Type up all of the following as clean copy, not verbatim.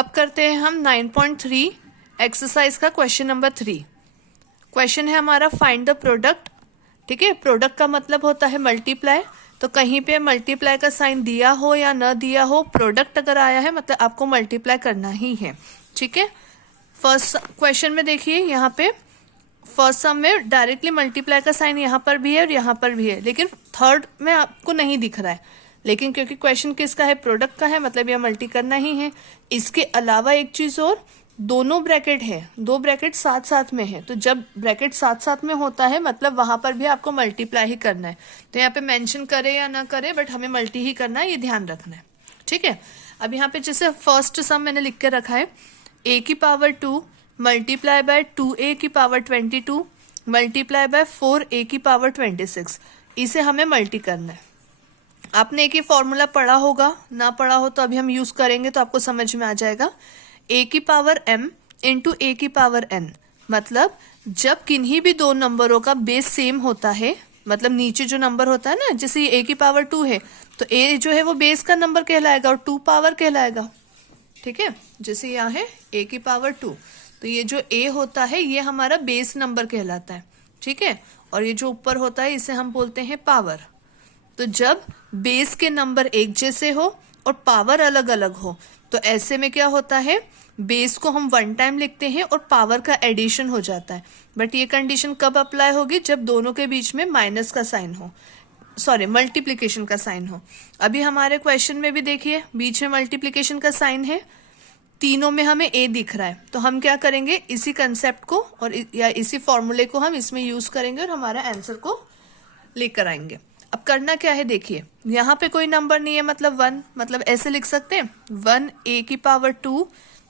अब करते हैं हम 9.3 एक्सरसाइज का क्वेश्चन नंबर 3। क्वेश्चन है हमारा फाइंड द प्रोडक्ट। ठीक है, प्रोडक्ट का मतलब होता है मल्टीप्लाई। तो कहीं पे मल्टीप्लाई का साइन दिया हो या न दिया हो, प्रोडक्ट अगर आया है मतलब आपको मल्टीप्लाई करना ही है। ठीक है, फर्स्ट क्वेश्चन में देखिए यहाँ पे फर्स्ट सम में डायरेक्टली मल्टीप्लाई का साइन यहाँ पर भी है और यहाँ पर भी है, लेकिन थर्ड में आपको नहीं दिख रहा है। लेकिन क्योंकि क्वेश्चन किसका है, प्रोडक्ट का है, मतलब यह मल्टी करना ही है। इसके अलावा एक चीज और, दोनों ब्रैकेट है, दो ब्रैकेट साथ साथ में है। तो जब ब्रैकेट साथ साथ में होता है मतलब वहां पर भी आपको मल्टीप्लाई ही करना है। तो यहाँ पे मेंशन करे या ना करे, बट हमें मल्टी ही करना है, ये ध्यान रखना है। ठीक है, अब यहाँ पे जैसे फर्स्ट सम मैंने लिख के रखा है, a की पावर 2 मल्टीप्लाई बाय 2a की पावर 22 मल्टीप्लाई बाय 4a की पावर 26। इसे हमें मल्टी करना है। आपने एक ही फॉर्मूला पढ़ा होगा, ना पढ़ा हो तो अभी हम यूज करेंगे तो आपको समझ में आ जाएगा। a की पावर m इंटू a की पावर n, मतलब जब किन्हीं भी दो नंबरों का बेस सेम होता है, मतलब नीचे जो नंबर होता है ना, जैसे ये a की पावर 2 है तो a जो है वो बेस का नंबर कहलाएगा और 2 पावर कहलाएगा। ठीक है, जैसे यहाँ है a की पावर 2, तो ये जो a होता है ये हमारा बेस नंबर कहलाता है। ठीक है, और ये जो ऊपर होता है इसे हम बोलते हैं पावर। तो जब बेस के नंबर एक जैसे हो और पावर अलग अलग हो तो ऐसे में क्या होता है, बेस को हम वन टाइम लिखते हैं और पावर का एडिशन हो जाता है। बट ये कंडीशन कब अप्लाई होगी, जब दोनों के बीच में माइनस का साइन हो, सॉरी मल्टीप्लिकेशन का साइन हो। अभी हमारे क्वेश्चन में भी देखिए बीच में मल्टीप्लिकेशन का साइन है, तीनों में हमें a दिख रहा है। तो हम क्या करेंगे, इसी कंसेप्ट को और या इसी फॉर्मूले को हम इसमें यूज करेंगे और हमारा आंसर को लेकर आएंगे। अब करना क्या है, देखिए यहाँ पे कोई नंबर नहीं है मतलब 1, मतलब ऐसे लिख सकते हैं 1a की पावर 2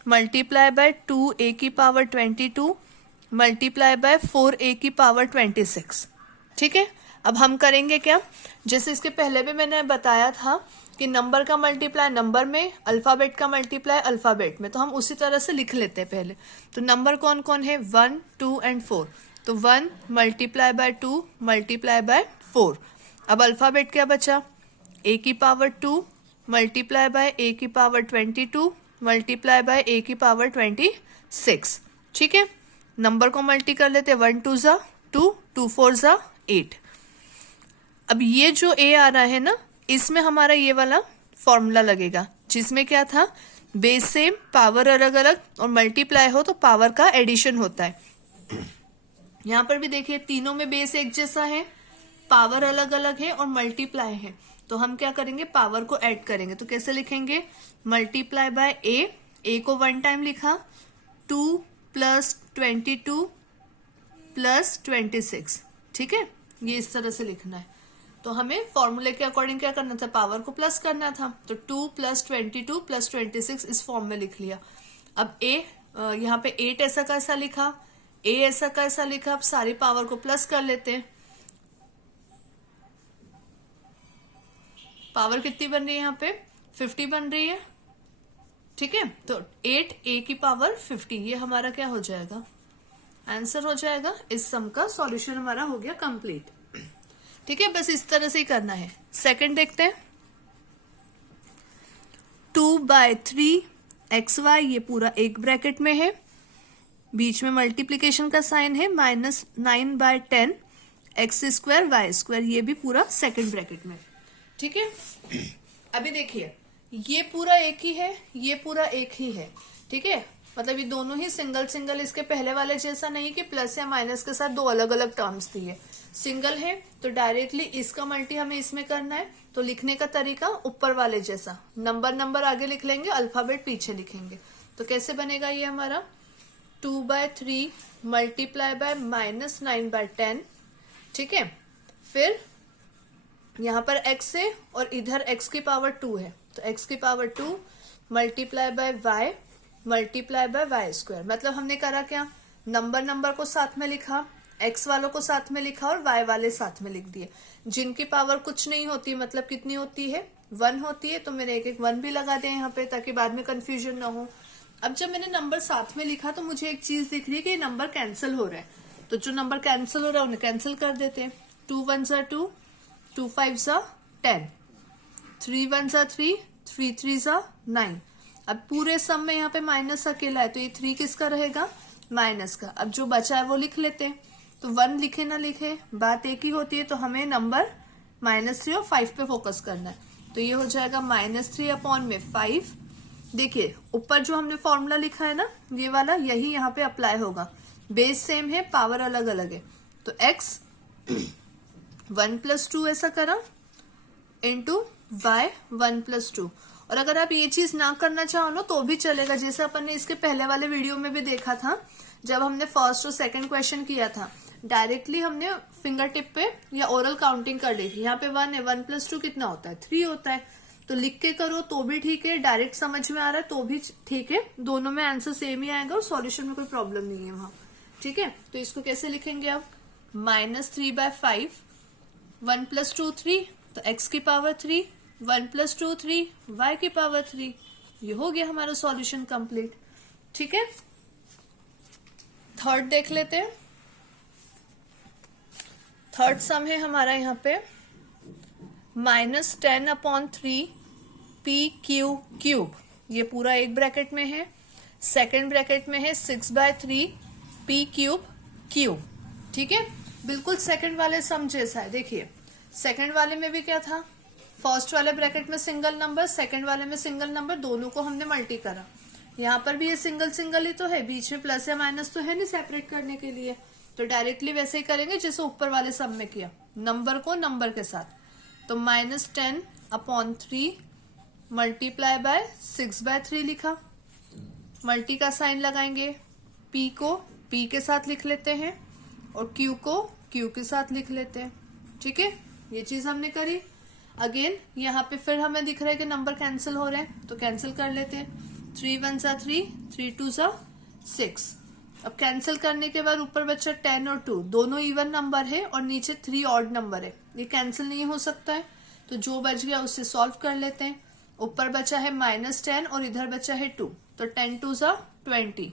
मल्टीप्लाई बाय 2a की पावर 22 मल्टीप्लाई बाय 4a की पावर 26। ठीक है, अब हम करेंगे क्या, जैसे इसके पहले भी मैंने बताया था कि नंबर का मल्टीप्लाई नंबर में, अल्फाबेट का मल्टीप्लाई अल्फाबेट में, तो हम उसी तरह से लिख लेते हैं पहले। तो नंबर कौन कौन है, 1, 2 एंड 4। तो 1 मल्टीप्लाई बाय 2 मल्टीप्लाई बाय 4। अब अल्फाबेट क्या बचा, a की पावर 2 मल्टीप्लाई बाय a की पावर 22 मल्टीप्लाई बाय a की पावर 26। ठीक है, नंबर को मल्टी कर लेते, 1 2 जा 2, 2 4 जा 8। अब ये जो a आ रहा है ना, इसमें हमारा ये वाला फॉर्मूला लगेगा जिसमें क्या था, बेस सेम, पावर अलग अलग और मल्टीप्लाई हो तो पावर का एडिशन होता है। यहाँ पर भी देखिए तीनों में बेस एक जैसा है, पावर अलग अलग है और मल्टीप्लाई है। तो हम क्या करेंगे, पावर को ऐड करेंगे। तो कैसे लिखेंगे, मल्टीप्लाई बाय a को वन टाइम लिखा, 2 प्लस 22 प्लस 26। ठीक है, ये इस तरह से लिखना है। तो हमें फॉर्मूले के अकॉर्डिंग क्या करना था, पावर को प्लस करना था। तो 2 प्लस 22 प्लस 26 इस फॉर्म में लिख लिया। अब a यहाँ पे 8 ऐसा कैसा लिखा, a ऐसा कैसा लिखा। अब सारी पावर को प्लस कर लेते हैं। पावर कितनी बन रही है यहाँ पे, 50 बन रही है। ठीक है, तो 8 a की पावर 50, ये हमारा क्या हो जाएगा, आंसर हो जाएगा। इस सम का सॉल्यूशन हमारा हो गया कंप्लीट। ठीक है, बस इस तरह से ही करना है। सेकंड देखते हैं, 2/3 xy, ये पूरा एक ब्रैकेट में है, बीच में मल्टीप्लीकेशन का साइन है, -9/10 x² y², ये भी पूरा सेकंड ब्रैकेट में। ठीक है, अभी देखिए ये पूरा एक ही है, ये पूरा एक ही है। ठीक है, मतलब ये दोनों ही सिंगल सिंगल, इसके पहले वाले जैसा नहीं कि प्लस या माइनस के साथ दो अलग अलग टर्म्स दिए, सिंगल है। तो डायरेक्टली इसका मल्टी हमें इसमें करना है। तो लिखने का तरीका ऊपर वाले जैसा, नंबर आगे लिख लेंगे, अल्फाबेट पीछे लिखेंगे। तो कैसे बनेगा ये हमारा, 2/3 मल्टीप्लाई बाय -9/10। ठीक है, फिर यहाँ पर x है और इधर x की पावर 2 है, तो x की power 2 multiply by y multiply by y²। मतलब हमने करा क्या, नंबर को साथ में लिखा, x वालों को साथ में लिखा और y वाले साथ में लिख दिए। जिनकी पावर कुछ नहीं होती, मतलब कितनी होती है, 1 होती है, तो मैंने एक 1 भी लगा दिया यहाँ पे ताकि बाद में कंफ्यूजन ना हो। अब जब मैंने नंबर साथ में लिखा तो मुझे एक चीज दिख रही है कि नंबर कैंसिल हो रहा है। तो जो नंबर कैंसिल हो रहा है उन्हें कैंसिल कर देते हैं। 2 1 2, 2 5 10, 3 1 3, 3 3 9। अब पूरे सम में यहाँ पे माइनस अकेला है, तो ये 3 किसका रहेगा, माइनस का। अब जो बचा है वो लिख लेते हैं। तो 1 लिखे ना लिखे बात एक ही होती है, तो हमें नंबर -3 और 5 पे फोकस करना है। तो ये हो जाएगा -3 अपॉन में 5। देखिए ऊपर जो हमने फॉर्मूला लिखा है ना, ये वाला, यही यहाँ पे अप्लाई होगा। बेस सेम है, पावर अलग अलग है। तो x 1 + 2 ऐसा करा इंटू y 1 + 2। और अगर आप ये चीज ना करना चाहो ना तो भी चलेगा, जैसे अपन ने इसके पहले वाले वीडियो में भी देखा था, जब हमने फर्स्ट और सेकंड क्वेश्चन किया था, डायरेक्टली हमने फिंगर टिप पे या ओरल काउंटिंग कर ली थी। यहाँ पे 1 है, 1 + 2 कितना होता है, 3 होता है। तो लिख के करो तो भी ठीक है, डायरेक्ट समझ में आ रहा है तो भी ठीक है, दोनों में आंसर सेम ही आएगा और सॉल्यूशन में कोई प्रॉब्लम नहीं है वहां। ठीक है, तो इसको कैसे लिखेंगे अब, -3/5, 1 + 2 3, तो x की पावर 3, 1 + 2 3, y की पावर 3। ये हो गया हमारा सॉल्यूशन कंप्लीट। ठीक है, थर्ड देख लेते हैं। थर्ड सम है हमारा यहाँ पे -10/3 p/3। ये पूरा एक ब्रैकेट में है, सेकंड ब्रैकेट में है 6/3 p/3। ठीक है, बिल्कुल सेकंड वाले सम जैसा है। देखिए सेकंड वाले में भी क्या था, फर्स्ट वाले ब्रैकेट में सिंगल नंबर, सेकंड वाले में सिंगल नंबर, दोनों को हमने मल्टी करा। यहाँ पर भी ये सिंगल सिंगल ही तो है, बीच में प्लस या माइनस तो है नहीं सेपरेट करने के लिए, तो डायरेक्टली वैसे ही करेंगे जैसे ऊपर वाले सम में किया, नंबर को नंबर के साथ। तो -10/3 मल्टीप्लाई बाय 6/3 लिखा, मल्टी का साइन लगाएंगे, p को p के साथ लिख लेते हैं और q को q के साथ लिख लेते हैं। ठीक है, ये चीज हमने करी। अगेन यहाँ पे फिर हमें दिख रहा है कि नंबर कैंसिल हो रहे हैं, तो कैंसिल कर लेते हैं। 3 1 = 3, 3 2 = 6। अब कैंसिल करने के बाद ऊपर बचा 10 और 2, दोनों इवन नंबर है और नीचे 3 ऑड नंबर है, ये कैंसिल नहीं हो सकता है, तो जो बच गया उससे सॉल्व कर लेते हैं। ऊपर बचा है -10 और इधर बचा है 2, तो 10 2 = 20,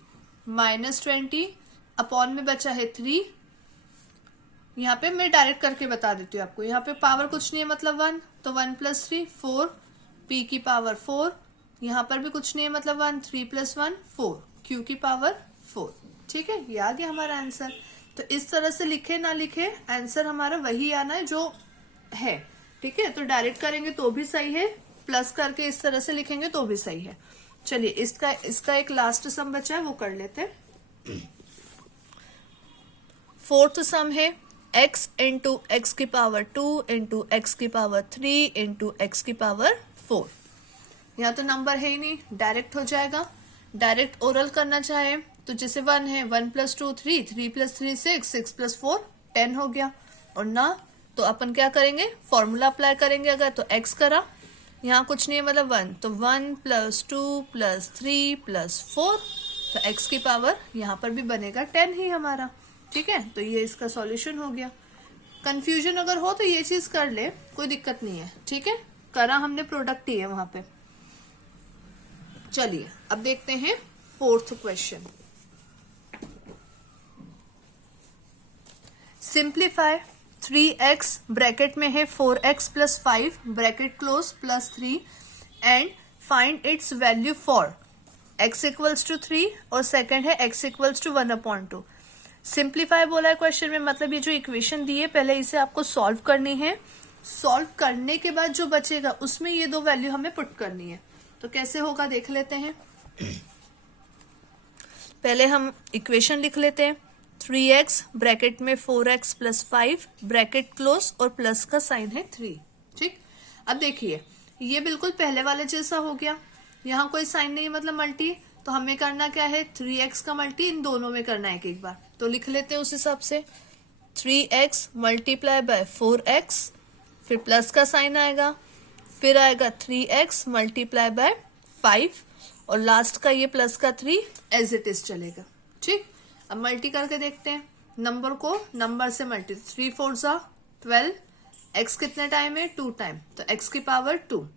-20 अपॉन में बचा है 3। यहाँ पे मैं डायरेक्ट करके बता देती हूँ आपको, यहाँ पे पावर कुछ नहीं है मतलब 1, तो 1 + 3 4, p की पावर 4, यहाँ पर भी कुछ नहीं है मतलब 1, 3 + 1 4, q की पावर 4। ठीक है, ये आ गया हमारा आंसर। तो इस तरह से लिखे ना लिखे आंसर हमारा वही आना है जो है। ठीक है, तो डायरेक्ट करेंगे तो भी सही है, प्लस करके इस तरह से लिखेंगे तो भी सही है। चलिए इसका एक लास्ट सम बचा है वो कर लेते हैं। फोर्थ सम है x × x की पावर 2 × x की पावर 3 × x की पावर 4। यहाँ तो नंबर है ही नहीं, डायरेक्ट हो जाएगा। डायरेक्ट ओरल करना चाहे तो जैसे 1 है, 1 + 2 3, 3 + 3 6, 6 + 4 10 हो गया। और ना तो अपन क्या करेंगे, फॉर्मूला अप्लाई करेंगे। अगर तो x करा, यहाँ कुछ नहीं है मतलब 1, तो 1 + 2 + 3 + 4, तो x की पावर यहाँ पर भी बनेगा 10 ही हमारा। ठीक है, तो ये इसका सॉल्यूशन हो गया। कंफ्यूजन अगर हो तो ये चीज कर ले, कोई दिक्कत नहीं है। ठीक है, करा हमने प्रोडक्ट ही है वहां पे। चलिए अब देखते हैं fourth question. Simplify 3x bracket में है 4x + 5 bracket close +3 and find its value for x = 3 और सेकंड है x = 1/2। सिंप्लीफाई बोला है क्वेश्चन में, मतलब ये जो इक्वेशन दी है पहले इसे आपको सॉल्व करनी है। सॉल्व करने के बाद जो बचेगा उसमें ये दो वैल्यू हमें पुट करनी है। तो कैसे होगा देख लेते हैं। पहले हम इक्वेशन लिख लेते हैं। 3x ब्रैकेट में 4x + 5 ब्रैकेट क्लोज और प्लस का साइन है 3। ठीक, अब देखिए ये बिल्कुल पहले वाले जैसा हो गया, यहाँ कोई साइन नहीं मतलब मल्टी, तो हमें करना क्या है, 3x का मल्टी इन दोनों में करना है एक बार। तो लिख लेते हैं उस हिसाब से। 3x × 4x, फिर प्लस का साइन आएगा, फिर आएगा 3x × 5 और लास्ट का ये प्लस का 3 एज इट इज चलेगा। ठीक, अब मल्टी करके देखते हैं, नंबर को नंबर से मल्टी। 3 4 = 12, x कितने टाइम है, 2 टाइम, तो x की पावर 2।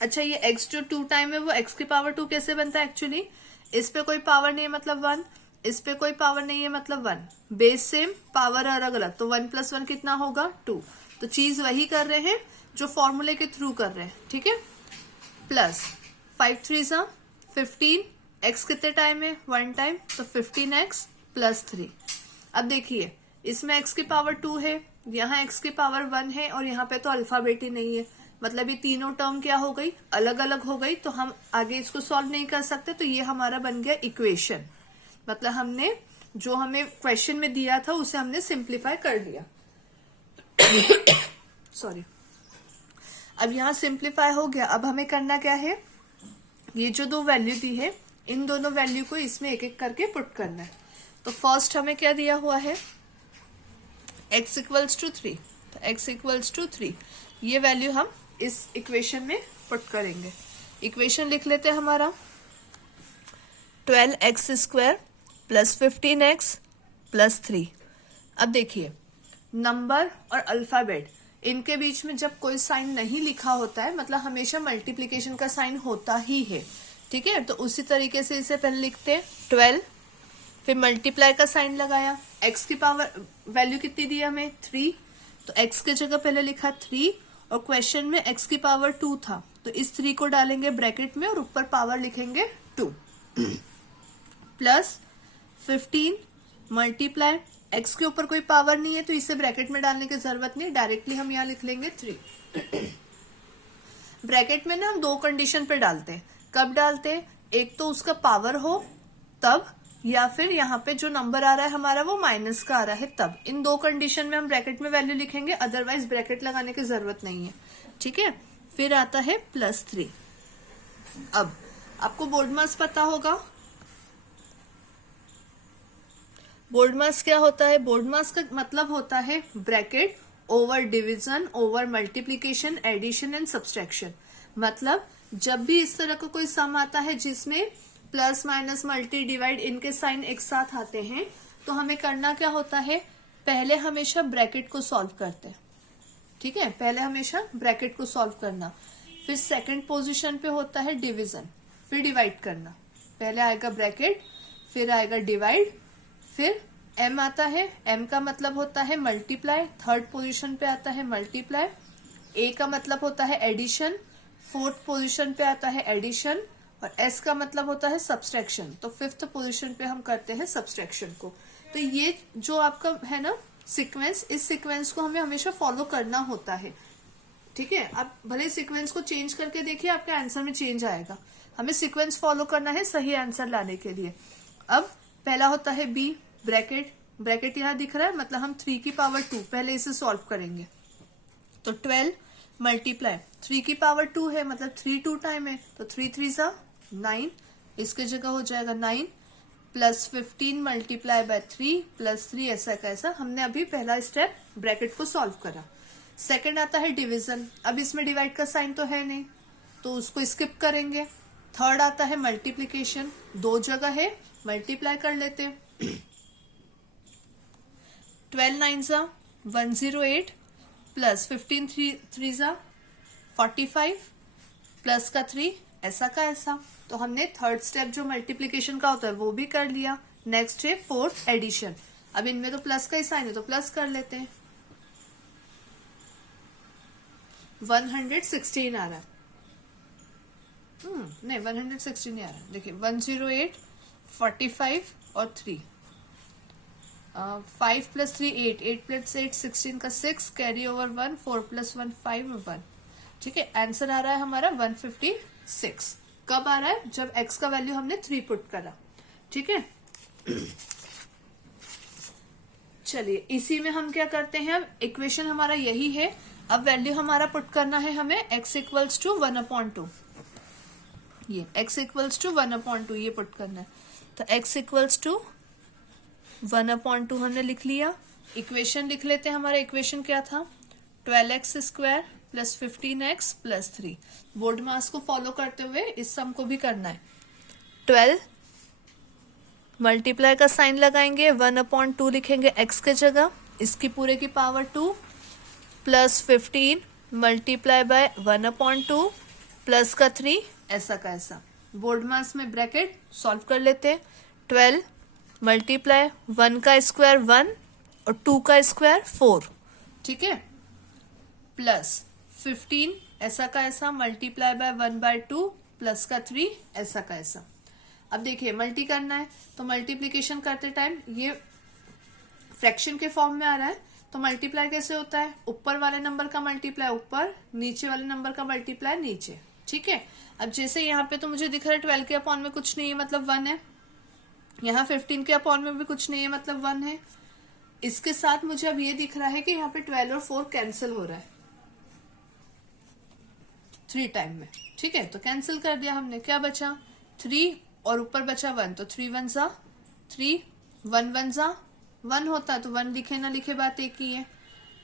अच्छा, ये x जो 2 टाइम है वो x की पावर 2 कैसे बनता है, एक्चुअली इस पे कोई पावर नहीं है मतलब 1, इस पे कोई पावर नहीं है मतलब 1, बेस सेम पावर अलग अलग, तो 1 + 1 कितना होगा 2। तो चीज वही कर रहे हैं जो फॉर्मूले के थ्रू कर रहे हैं। ठीक है, प्लस 5 3 = 15 x कितने टाइम है, 1 टाइम, तो 15x प्लस 3। अब देखिए इसमें x की पावर 2 है, यहाँ x की पावर 1 है, और यहाँ पे तो अल्फाबेट ही नहीं है, मतलब ये तीनों टर्म क्या हो गई, अलग अलग हो गई, तो हम आगे इसको सॉल्व नहीं कर सकते। तो ये हमारा बन गया इक्वेशन, मतलब हमने जो हमें क्वेश्चन में दिया था उसे हमने सिंप्लीफाई कर दिया। सॉरी। अब यहाँ सिंप्लीफाई हो गया। अब हमें करना क्या है, ये जो दो वैल्यू दी है इन दोनों वैल्यू को इसमें एक एक करके पुट करना है। तो फर्स्ट हमें क्या दिया हुआ है, x इक्वल्स टू 3, तो x इक्वल्स टू 3 ये वैल्यू हम इस इक्वेशन में पुट करेंगे। इक्वेशन लिख लेते हैं हमारा 12x square plus 15x plus 3। अब देखिए नंबर और अल्फाबेट इनके बीच में जब कोई साइन नहीं लिखा होता है, मतलब हमेशा मल्टीप्लिकेशन का साइन होता ही है, ठीक है। तो उसी तरीके से इसे पहले लिखते हैं 12, फिर मल्टीप्लाई का साइन लगाया, x की पावर वैल्यू कितनी दी हमें 3, तो x की जगह पहले लिखा 3, और क्वेश्चन में x की पावर 2 था, तो इस 3 को डालेंगे ब्रैकेट में और ऊपर पावर लिखेंगे 2 प्लस 15 मल्टीप्लाई, x के ऊपर कोई पावर नहीं है तो इसे ब्रैकेट में डालने की जरूरत नहीं, डायरेक्टली हम यहाँ लिख लेंगे 3। ब्रैकेट में ना हम दो कंडीशन पे डालते हैं। कब डालते हैं, एक तो उसका पावर हो तब, या फिर यहाँ पे जो नंबर आ रहा है हमारा वो माइनस का आ रहा है तब। इन दो कंडीशन में हम ब्रैकेट में वैल्यू लिखेंगे, अदरवाइज ब्रैकेट लगाने की जरूरत नहीं है, ठीक है। फिर आता है प्लस 3। अब आपको बोर्ड मास पता होगा, बोर्ड मास क्या होता है, बोर्ड मास का मतलब होता है bracket over division over multiplication addition and subtraction. मतलब जब भी इस तरह का कोई सम आता है जिसमें प्लस माइनस मल्टी डिवाइड इनके साइन एक साथ आते हैं, तो हमें करना क्या होता है, पहले हमेशा ब्रैकेट को सॉल्व करते हैं, ठीक है। पहले हमेशा ब्रैकेट को सॉल्व करना, फिर सेकंड पोजीशन पे होता है डिवीजन, फिर डिवाइड करना। पहले आएगा ब्रैकेट, फिर आएगा डिवाइड, फिर m आता है, m का मतलब होता है मल्टीप्लाई, थर्ड पोजीशन पे आता है मल्टीप्लाई, a का मतलब होता है एडिशन, फोर्थ पोजीशन पे आता है एडिशन, और s का मतलब होता है सब्सट्रैक्शन, तो फिफ्थ पोजीशन पे हम करते हैं सब्सट्रैक्शन को। तो ये जो आपका है ना सीक्वेंस, इस सीक्वेंस को हमें हमेशा फॉलो करना होता है, ठीक है। आप भले सीक्वेंस को चेंज करके देखिए, आपके आंसर में चेंज आएगा, हमें सीक्वेंस फॉलो करना है सही आंसर लाने के लिए। अब पहला होता है b, ब्रैकेट, ब्रैकेट यहाँ दिख रहा है, मतलब हम 3 की पावर 2 पहले इसे सॉल्व करेंगे। तो 12 मल्टीप्लाई 3 की पावर 2 है, मतलब 3 2 टाइम है, तो 3 3 सा 9, इसके जगह हो जाएगा 9 प्लस 15 मल्टीप्लाई बाय 3 प्लस 3, ऐसा कैसा। हमने अभी पहला स्टेप ब्रैकेट को सॉल्व करा। सेकंड आता है डिवीजन, अब इसमें डिवाइड का साइन तो है नहीं तो उसको स्किप करेंगे। थर्ड आता है मल्टीप्लीकेशन, दो जगह है मल्टीप्लाई कर लेते हैं। 12 9 सा 108 प्लस 15 3 सा 45 प्लस का 3, ऐसा का ऐसा। तो हमने थर्ड स्टेप जो मल्टीप्लीकेशन का होता है वो भी कर लिया। नेक्स्ट है फोर्थ एडिशन, अब इनमें तो प्लस का ही साइन है तो प्लस कर लेते हैं। 116 आ रहा है, नहीं 116 नहीं आ रहा है, देखिए 108 45 और 3, 5 प्लस 3 8, 8 प्लस 8 16 का 6, कैरी ओवर 1, 4 प्लस 1 5 1, ठीक है। आंसर आ रहा है हमारा 156। कब आ रहा है, जब x का वैल्यू हमने 3 पुट करा, ठीक है। चलिए इसी में हम क्या करते हैं, अब इक्वेशन हमारा यही है, अब वैल्यू हमारा पुट करना है हमें x इक्वल्स टू 1/2, ये x इक्वल्स टू 1/2 ये पुट करना है। तो x इक्वल्स टू 1/2 हमने लिख लिया। इक्वेशन लिख लेते हैं, हमारा इक्वेशन क्या था, 12x square plus 15x plus 3। BODMAS को फॉलो करते हुए इस सम को भी करना है। 12 मल्टीप्लाई का साइन लगाएंगे, 1/2 लिखेंगे x के जगह, इसकी पूरे की power 2 plus 15 multiply by 1/2 plus का 3, ऐसा का ऐसा। बोर्ड मास में ब्रैकेट सॉल्व कर लेते हैं। 12 मल्टीप्लाई 1 का स्क्वायर 1 और 2 का स्क्वायर 4, ठीक है, प्लस 15 ऐसा का ऐसा मल्टीप्लाई बाय 1/2 प्लस का 3, ऐसा का ऐसा। अब देखिए मल्टी करना है तो मल्टीप्लीकेशन करते टाइम ये फ्रैक्शन के फॉर्म में आ रहा है, तो मल्टीप्लाई कैसे होता है, ऊपर वाले नंबर का मल्टीप्लाई ऊपर, नीचे वाले नंबर का मल्टीप्लाई नीचे। ठीक है, अब जैसे यहाँ पे तो मुझे दिख रहा है 12 के अपॉन में कुछ नहीं है मतलब 1 है, यहाँ 15 के अपॉन में भी कुछ नहीं है मतलब 1 है। इसके साथ मुझे अब ये दिख रहा है कि यहाँ पे 12 और 4 कैंसिल हो रहा है 3 टाइम में। ठीक है, तो कैंसिल कर दिया हमने, क्या बचा 3 और ऊपर बचा 1, तो 3 1 जा 3, 1 1 जा 1 होता तो 1 लिखे ना लिखे बात एक ही है,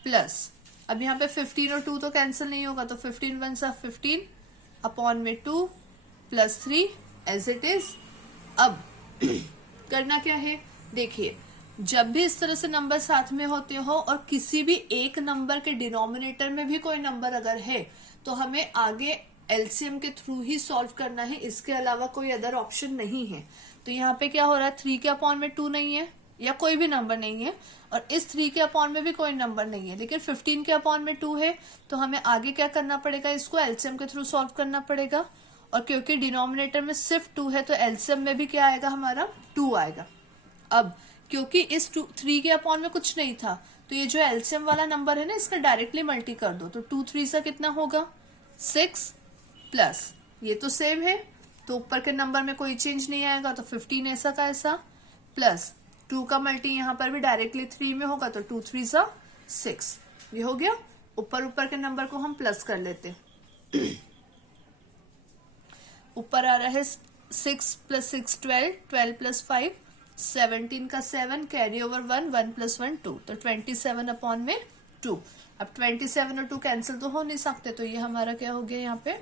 प्लस अब यहाँ पे 15 और 2 तो कैंसिल नहीं होगा, तो 15 1 जा 15 अपॉन में 2 प्लस 3 एज इट इज। अब करना क्या है, देखिए जब भी इस तरह से नंबर साथ में होते हो और किसी भी एक नंबर के डिनोमिनेटर में भी कोई नंबर अगर है तो हमें आगे एलसीएम के थ्रू ही सॉल्व करना है, इसके अलावा कोई अदर ऑप्शन नहीं है। तो यहाँ पे क्या हो रहा है, 3 के अपॉन में 2 नहीं है या कोई भी नंबर नहीं है, और इस 3 के अपॉन में भी कोई नंबर नहीं है, लेकिन 15 के अपॉन में 2 है, तो हमें आगे क्या करना पड़ेगा, इसको एलसीएम के थ्रू सॉल्व करना पड़ेगा। और क्योंकि डिनोमिनेटर में सिर्फ 2 है तो एलसीएम में भी क्या आएगा हमारा 2 आएगा। अब क्योंकि इस 3 के अपॉन में कुछ नहीं था तो ये जो एलसीएम वाला नंबर है ना इसका डायरेक्टली मल्टी कर दो, तो 2 3 सा कितना होगा 6, प्लस ये तो सेम है तो ऊपर के नंबर में कोई चेंज नहीं आएगा, तो 15 ऐसा का ऐसा, प्लस 2 का मल्टी यहाँ पर भी डायरेक्टली 3 में होगा, तो 2 3 सा 6, ये हो गया। ऊपर के नंबर को हम प्लस कर लेते, ऊपर आ रहा है 6 प्लस 6 12, 12 प्लस 5 17 का 7, कैरी ओवर 1, 1 प्लस 1 2, तो 27 अपॉन में 2। अब 27 और 2 कैंसिल तो हो नहीं सकते, तो ये हमारा क्या हो गया, यहाँ पे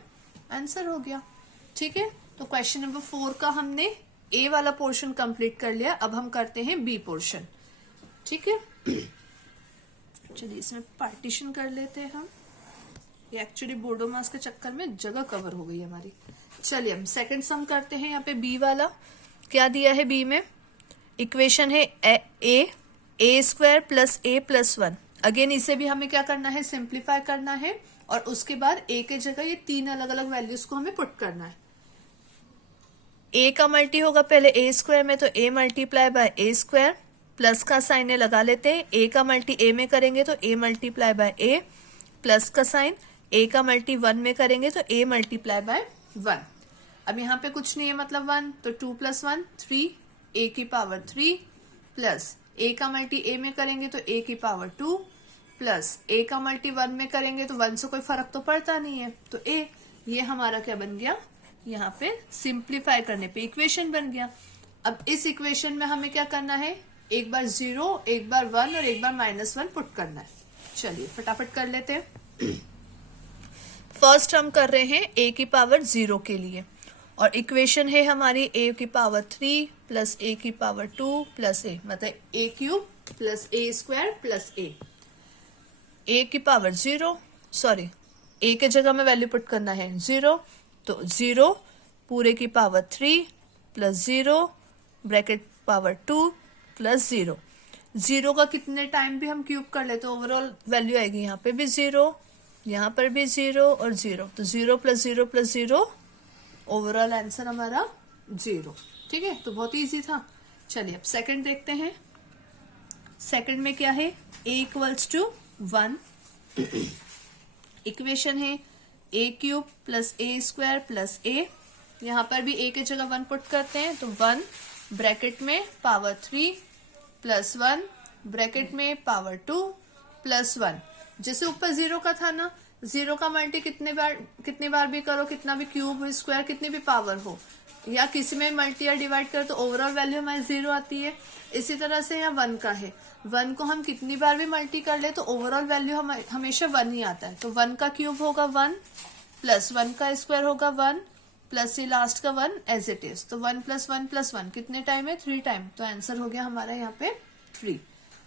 आंसर हो गया। ठीक है, तो क्वेश्चन नंबर 4 का हमने ए वाला पोर्शन कंप्लीट कर लिया, अब हम करते हैं बी पोर्शन। ठीक है, चलिए इसमें पार्टीशन कर लेते हैं हम, ये एक्चुअली बोर्डो मास के चक्कर में जगह कवर हो गई हमारी। चलिए हम सेकंड सम करते हैं। यहाँ पे बी वाला क्या दिया है, बी में इक्वेशन है ए स्क्वायर प्लस ए प्लस 1। अगेन इसे भी हमें क्या करना है, सिंप्लीफाई करना है, और उसके बाद ए के जगह ये 3 अलग अलग वैल्यूज को हमें पुट करना है। ए का मल्टी होगा पहले ए स्क्वायर में, तो A multiply by A square, plus का साइन लगा लेते हैं, ए का मल्टी ए में करेंगे तो A multiply by A, plus का साइन, ए का मल्टी 1 में करेंगे तो ए मल्टीप्लाई बाय 1। अब यहाँ पे कुछ नहीं है मतलब 1, तो 2 प्लस 1 3, ए की पावर 3, प्लस ए का मल्टी ए में करेंगे तो ए की पावर 2, प्लस ए का मल्टी 1 में करेंगे तो 1 से कोई फर्क तो पड़ता नहीं है, तो ए, ये हमारा क्या बन गया, यहाँ पे सिंप्लीफाई करने पे इक्वेशन बन गया। अब इस इक्वेशन में हमें क्या करना है, एक बार 0, एक बार 1 और एक बार -1 पुट करना है। चलिए फटाफट कर लेते हैं। फर्स्ट हम कर रहे हैं ए की पावर 0 के लिए, और इक्वेशन है हमारी ए की पावर 3 प्लस ए की पावर 2 प्लस ए, मतलब ए क्यूब प्लस ए स्क्वायर प्लस ए की पावर 0, सॉरी ए के जगह में वैल्यू पुट करना है 0, तो 0 पूरे की power 3 plus 0 bracket power 2 plus 0। 0 का कितने टाइम भी हम क्यूब कर ले तो ओवरऑल वैल्यू आएगी, यहाँ पे भी 0, यहाँ पर भी 0 और 0, तो 0 प्लस 0 प्लस 0, ओवरऑल आंसर हमारा 0। ठीक है, तो बहुत इजी था। चलिए अब सेकंड देखते हैं। सेकंड में क्या है, a इक्वल्स टू 1, इक्वेशन है ए क्यूब प्लस ए स्क्वायर प्लस ए, यहाँ पर भी ए के जगह 1 पुट करते हैं, तो 1 ब्रैकेट में पावर 3 प्लस 1 ब्रैकेट में पावर 2 प्लस 1। जैसे ऊपर 0 का था ना, 0 का मल्टी कितनी बार भी करो, कितना भी क्यूब स्क्वायर कितनी भी पावर हो, या किसी में मल्टी या डिवाइड करो तो ओवरऑल वैल्यू हमारी 0 आती है। इसी तरह से यहाँ 1 का है, 1 को हम कितनी बार भी मल्टी कर ले तो ओवरऑल वैल्यू हमेशा 1 ही आता है, तो 1 का क्यूब होगा 1 प्लस 1 का स्क्वायर होगा 1 प्लस ये लास्ट का 1 एज इट इज, तो 1 प्लस 1 प्लस 1 कितने टाइम है, 3 टाइम, तो आंसर हो गया हमारा यहाँ पे 3।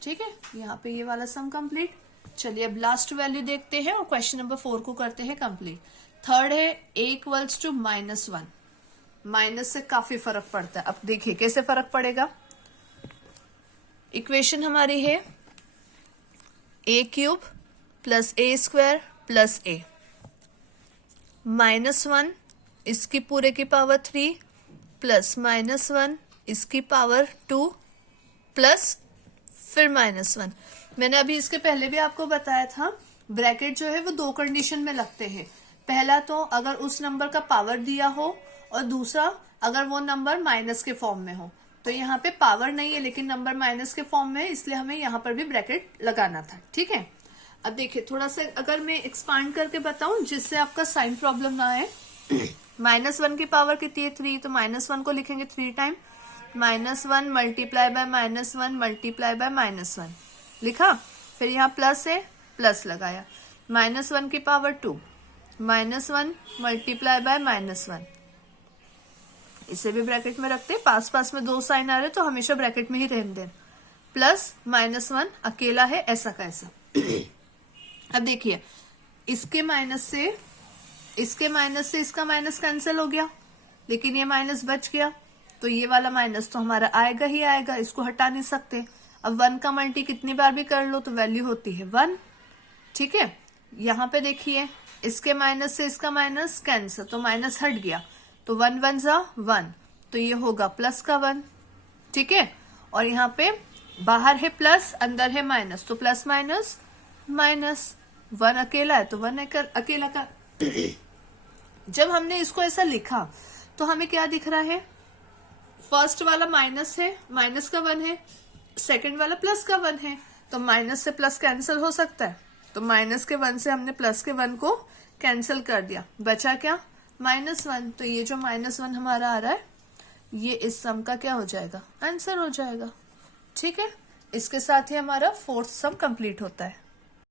ठीक है, यहाँ पे ये वाला सम कंप्लीट। चलिए अब लास्ट वैल्यू देखते हैं और क्वेश्चन नंबर 4 को करते हैं कंप्लीट। थर्ड है a इक्वल्स टू -1, माइनस से काफी फर्क पड़ता है। अब देखिए कैसे फर्क पड़ेगा, इक्वेशन हमारी है ए क्यूब प्लस ए स्क्वायर प्लस ए, -1 इसकी पूरे की पावर 3 प्लस -1 इसकी पावर 2 प्लस फिर -1। मैंने अभी इसके पहले भी आपको बताया था, ब्रैकेट जो है वो दो कंडीशन में लगते हैं। पहला तो अगर उस नंबर का पावर दिया हो, और दूसरा अगर वो नंबर माइनस के फॉर्म में हो। तो यहाँ पे पावर नहीं है लेकिन नंबर माइनस के फॉर्म में है, इसलिए हमें यहाँ पर भी ब्रैकेट लगाना था। ठीक है, अब देखिए थोड़ा सा अगर मैं एक्सपांड करके बताऊं जिससे आपका साइन प्रॉब्लम ना आए। -1 की पावर कितनी है 3, तो -1 को लिखेंगे 3 time, -1 multiply by -1 multiply by -1 लिखा। फिर यहाँ प्लस है, प्लस लगाया। -1 की पावर 2, -1 मल्टीप्लाई बाय -1, इसे भी ब्रैकेट में रखते हैं। पास पास में दो साइन आ रहे तो हमेशा ब्रैकेट में ही रहने दें। प्लस -1 अकेला है ऐसा का ऐसा। अब देखिए इसके माइनस से इसका माइनस कैंसिल हो गया, लेकिन ये माइनस बच गया, तो ये वाला माइनस तो हमारा आएगा ही आएगा, इसको हटा नहीं सकते। अब 1 का मल्टी कितनी बार भी कर लो तो वैल्यू होती है 1। ठीक है, यहाँ पे देखिए इसके माइनस से इसका माइनस कैंसिल, तो माइनस हट गया, तो 1 1 जा 1, तो ये होगा प्लस का 1। ठीक है, और यहाँ पे बाहर है प्लस, अंदर है माइनस, तो प्लस माइनस माइनस, 1 अकेला है तो 1 अकेला का। जब हमने इसको ऐसा लिखा तो हमें क्या दिख रहा है, फर्स्ट वाला माइनस है, माइनस का 1 है, सेकंड वाला प्लस का 1 है, तो माइनस से प्लस कैंसिल हो सकता है, तो माइनस के 1 से हमने प्लस के 1 को कैंसिल कर दिया, बचा क्या -1। तो ये जो -1 हमारा आ रहा है ये इस सम का क्या हो जाएगा, आंसर हो जाएगा। ठीक है, इसके साथ ही हमारा 4th सम कंप्लीट होता है।